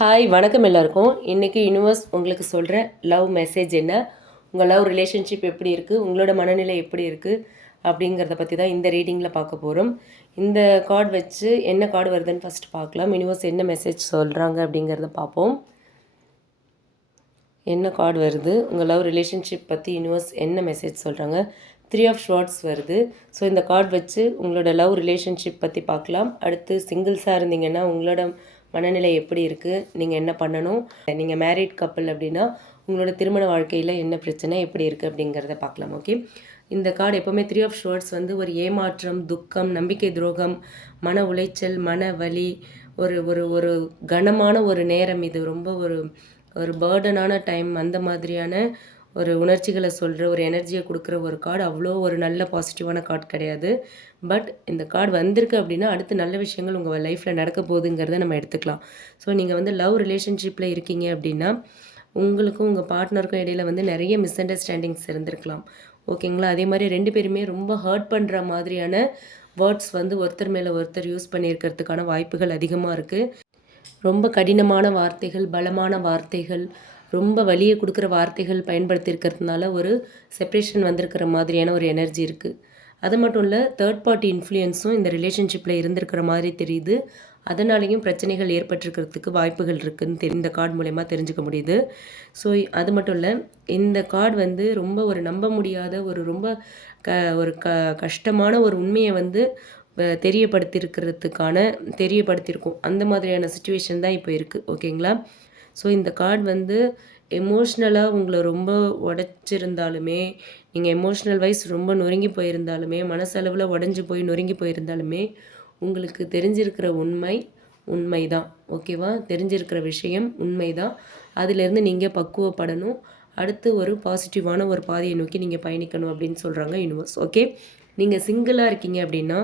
Hi வணக்கம் எல்லாருக்கும். இன்றைக்கி யூனிவர்ஸ் உங்களுக்கு சொல்கிற லவ் மெசேஜ் என்ன? உங்கள் லவ் ரிலேஷன்ஷிப் எப்படி இருக்குது உங்களோட மனநிலை எப்படி இருக்குது அப்படிங்கிறத பற்றி தான் இந்த ரீடிங்கில் பார்க்க போகிறோம் இந்த கார்டு வச்சு என்ன கார்டு வருதுன்னு ஃபஸ்ட் பார்க்கலாம். யூனிவர்ஸ் என்ன மெசேஜ் சொல்கிறாங்க அப்படிங்கிறத பார்ப்போம். என்ன கார்டு வருது? உங்கள் லவ் ரிலேஷன்ஷிப் பற்றி யூனிவர்ஸ் என்ன மெசேஜ் சொல்கிறாங்க த்ரீ ஆஃப் ஷார்ட்ஸ் வருது. ஸோ இந்த கார்டு வச்சு உங்களோட லவ் ரிலேஷன்ஷிப் பற்றி பார்க்கலாம். அடுத்து சிங்கிள்ஸாக இருந்தீங்கன்னா உங்களோட மனநிலை எப்படி இருக்குது நீங்கள் என்ன பண்ணணும்? நீங்கள் மேரிட் கப்பல் அப்படின்னா உங்களோட திருமண வாழ்க்கையில் என்ன பிரச்சனை எப்படி இருக்குது அப்படிங்கிறத பார்க்கலாம் ஓகே இந்த கார்டு எப்போவுமே த்ரீ ஆஃப் ஷோர்ட்ஸ் வந்து ஒரு ஏமாற்றம் துக்கம் நம்பிக்கை துரோகம் மன உளைச்சல் மன வலி ஒரு ஒரு ஒரு கனமான ஒரு நேரம். இது ரொம்ப ஒரு ஒரு பேர்டனான டைம் அந்த மாதிரியான ஒரு உணர்ச்சிகளை சொல்கிற ஒரு எனர்ஜியை கொடுக்குற ஒரு கார்டு அவ்வளோ ஒரு நல்ல பாசிட்டிவான கார்டு கிடையாது. பட் இந்த கார்டு வந்திருக்கு அப்படின்னா அடுத்து நல்ல விஷயங்கள் உங்கள் லைஃப்பில் நடக்க போகுதுங்கிறத நம்ம எடுத்துக்கலாம். ஸோ நீங்கள் வந்து லவ் ரிலேஷன்ஷிப்பில் இருக்கீங்க அப்படின்னா உங்களுக்கும் உங்கள் பார்ட்னருக்கும் இடையில் வந்து நிறைய மிஸ் அண்டர்ஸ்டாண்டிங்ஸ் இருந்திருக்கலாம் ஓகேங்களா அதே மாதிரி ரெண்டு பேருமே ரொம்ப ஹர்ட் பண்ணுற மாதிரியான வேர்ட்ஸ் வந்து ஒருத்தர் மேலே ஒருத்தர் யூஸ் பண்ணியிருக்கிறதுக்கான வாய்ப்புகள் அதிகமாக இருக்குது ரொம்ப கடினமான வார்த்தைகள் பலமான வார்த்தைகள் ரொம்ப வலியை கொடுக்குற வார்த்தைகள் பயன்படுத்தியிருக்கிறதுனால ஒரு செப்ரேஷன் வந்திருக்கிற மாதிரியான ஒரு எனர்ஜி இருக்குது அது மட்டும் இல்லை தேர்ட் பார்ட்டி இன்ஃப்ளூயன்ஸும் இந்த ரிலேஷன்ஷிப்பில் இருந்திருக்கிற மாதிரி தெரியுது. அதனாலேயும் பிரச்சனைகள் ஏற்பட்டிருக்கிறதுக்கு வாய்ப்புகள் இருக்குதுன்னு தெரி இந்த கார்டு மூலயமா தெரிஞ்சுக்க முடியுது. ஸோ அது மட்டும் இல்லை இந்த கார்டு வந்து ரொம்ப ஒரு நம்ப முடியாத ஒரு ரொம்ப க ஒரு க கஷ்டமான ஒரு உண்மையை வந்து தெரியப்படுத்தியிருக்கிறதுக்கான தெரியப்படுத்தியிருக்கும். அந்த மாதிரியான சுச்சுவேஷன் தான் இப்போ இருக்குது ஓகேங்களா ஸோ இந்த கார்டு வந்து எமோஷ்னலாக உங்களை ரொம்ப உடச்சிருந்தாலுமே நீங்கள் எமோஷ்னல் வைஸ் ரொம்ப நொறுங்கி போயிருந்தாலுமே மனசளவில் உடஞ்சி போய் நொறுங்கி போயிருந்தாலுமே உங்களுக்கு தெரிஞ்சிருக்கிற உண்மை உண்மை தான் ஓகேவா தெரிஞ்சிருக்கிற விஷயம் உண்மை தான் அதிலேருந்து நீங்கள் பக்குவப்படணும். அடுத்து ஒரு பாசிட்டிவான ஒரு பாதையை நோக்கி நீங்கள் பயணிக்கணும் அப்படின்னு சொல்கிறாங்க யூனிவர்ஸ் ஓகே நீங்கள் சிங்கிளாக இருக்கீங்க அப்படின்னா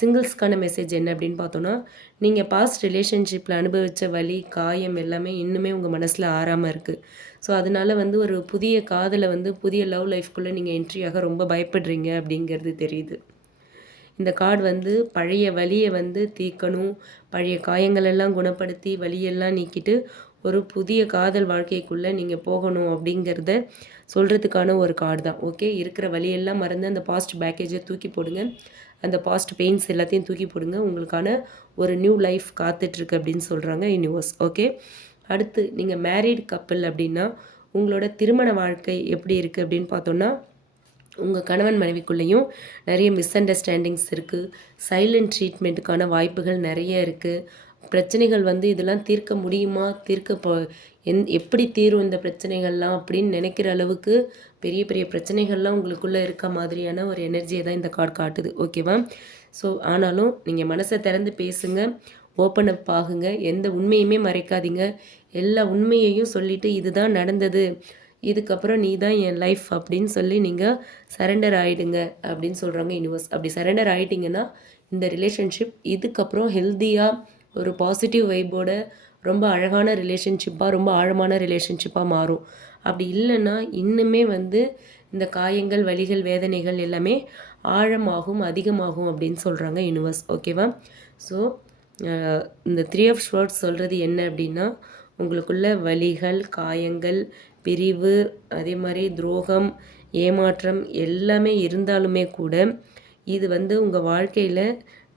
சிங்கிள்ஸ்க்கான மெசேஜ் என்ன அப்படின்னு பார்த்தோன்னா நீங்கள் பாஸ்ட் ரிலேஷன்ஷிப்பில் அனுபவித்த வலி காயம் எல்லாமே இன்னுமே உங்கள் மனசில் ஆறாமல் இருக்குது ஸோ அதனால் வந்து ஒரு புதிய காதலை வந்து புதிய லவ் லைஃப்குள்ளே நீங்கள் என்ட்ரியாக ரொம்ப பயப்படுறீங்க அப்படிங்கிறது தெரியுது. இந்த கார்டு வந்து பழைய வலியை வந்து தீர்க்கணும். பழைய காயங்களெல்லாம் குணப்படுத்தி வலியெல்லாம் நீக்கிட்டு ஒரு புதிய காதல் வாழ்க்கைக்குள்ளே நீங்கள் போகணும் அப்படிங்கிறத சொல்கிறதுக்கான ஒரு கார்டு தான். ஓகே இருக்கிற வழியெல்லாம் மறந்து அந்த பாஸ்ட் பேக்கேஜை தூக்கி போடுங்க. அந்த பாஸ்ட் பெயின்ஸ் எல்லாத்தையும் தூக்கி போடுங்க. உங்களுக்கான ஒரு நியூ லைஃப் காத்துட்ருக்கு அப்படின்னு சொல்கிறாங்க யூனிவர்ஸ் ஓகே அடுத்து நீங்கள் மேரீடு கப்பல் அப்படின்னா உங்களோட திருமண வாழ்க்கை எப்படி இருக்குது அப்படின்னு பார்த்தோன்னா உங்கள் கணவன் மனைவிக்குள்ளேயும் நிறைய மிஸ் அண்டர்ஸ்டாண்டிங்ஸ் இருக்குது சைலண்ட் ட்ரீட்மெண்ட்டுக்கான வாய்ப்புகள் நிறைய இருக்குது பிரச்சனைகள் வந்து இதெல்லாம் தீர்க்க முடியுமா? தீர்க்க போ எந் எப்படி தீரும் இந்த பிரச்சனைகள்லாம் அப்படின்னு நினைக்கிற அளவுக்கு பெரிய பெரிய பிரச்சனைகள்லாம் உங்களுக்குள்ளே இருக்க மாதிரியான ஒரு எனர்ஜியை தான் இந்த கார்டு காட்டுது. ஓகேவா ஸோ ஆனாலும் நீங்கள் மனசை திறந்து பேசுங்க ஓப்பன் அப் ஆகுங்க எந்த உண்மையுமே மறைக்காதீங்க. எல்லா உண்மையையும் சொல்லிவிட்டு இதுதான் நடந்தது இதுக்கப்புறம் நீ தான் என் லைஃப் அப்படின்னு சொல்லி நீங்கள் சரண்டர் ஆகிடுங்க அப்படின்னு சொல்கிறாங்க யூனிவர்ஸ் அப்படி சரண்டர் ஆகிட்டிங்கன்னா இந்த ரிலேஷன்ஷிப் இதுக்கப்புறம் ஹெல்த்தியாக ஒரு பாசிட்டிவ் வைபோட ரொம்ப அழகான ரிலேஷன்ஷிப்பாக ரொம்ப ஆழமான ரிலேஷன்ஷிப்பாக மாறும். அப்படி இல்லைன்னா இன்னுமே வந்து இந்த காயங்கள் வலிகள் வேதனைகள் எல்லாமே ஆழமாகும் அதிகமாகும் அப்படின்னு சொல்கிறாங்க யூனிவர்ஸ் ஓகேவா ஸோ இந்த த்ரீ ஆஃப் ஷோர்ட்ஸ் சொல்கிறது என்ன அப்படின்னா உங்களுக்குள்ள வலிகள் காயங்கள் பிரிவு அதே மாதிரி துரோகம் ஏமாற்றம் எல்லாமே இருந்தாலுமே கூட இது வந்து உங்கள் வாழ்க்கையில்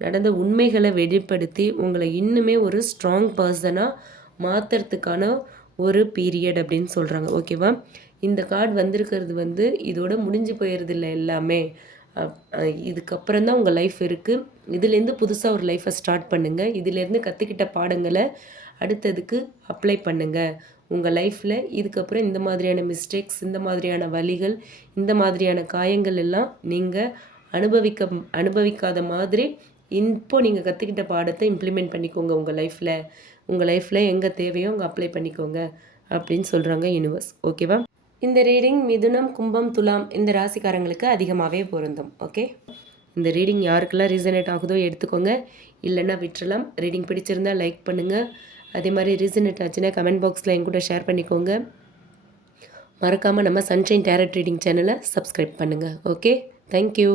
நடந்த உண்மைகளை வெளிப்படுத்தி உங்களை இன்னுமே ஒரு ஸ்ட்ராங் பர்சனாக மாற்றுறதுக்கான ஒரு பீரியட் அப்படின்னு சொல்கிறாங்க ஓகேவா இந்த கார்டு வந்திருக்கிறது வந்து இதோட முடிஞ்சு போயிடுறதில்ல எல்லாமே. இதுக்கப்புறம் தான் உங்கள் லைஃப் இருக்குது இதுலேருந்து புதுசாக ஒரு லைஃப்பை ஸ்டார்ட் பண்ணுங்கள் இதுலேருந்து கற்றுக்கிட்ட பாடங்களை அடுத்ததுக்கு அப்ளை பண்ணுங்கள் உங்கள் லைஃப்பில் இதுக்கப்புறம் இந்த மாதிரியான மிஸ்டேக்ஸ் இந்த மாதிரியான வழிகள் இந்த மாதிரியான காயங்கள் எல்லாம் நீங்கள் அனுபவிக்க அனுபவிக்காத மாதிரி இப்போ நீங்கள் கற்றுக்கிட்ட பாடத்தை இம்ப்ளிமெண்ட் பண்ணிக்கோங்க உங்கள் லைஃப்பில் உங்கள் லைஃப்பில் எங்கே தேவையோ அங்கே அப்ளை பண்ணிக்கோங்க அப்படின்னு சொல்கிறாங்க யூனிவர்ஸ் ஓகேவா இந்த ரீடிங் மிதுனம் கும்பம் துலாம் இந்த ராசிக்காரங்களுக்கு அதிகமாகவே பொருந்தும். ஓகே இந்த ரீடிங் யாருக்கெல்லாம் ரீசனேட் ஆகுதோ எடுத்துக்கோங்க. இல்லைன்னா விட்டுறலாம். ரீடிங் பிடிச்சிருந்தால் லைக் பண்ணுங்கள் அதே மாதிரி ரீசனேட் ஆச்சுன்னா கமெண்ட் பாக்ஸில் என் கூட ஷேர் பண்ணிக்கோங்க. மறக்காமல் நம்ம சன்ஷைன் டேரட் ரீடிங் சேனலை சப்ஸ்கிரைப் பண்ணுங்கள் ஓகே தேங்க்யூ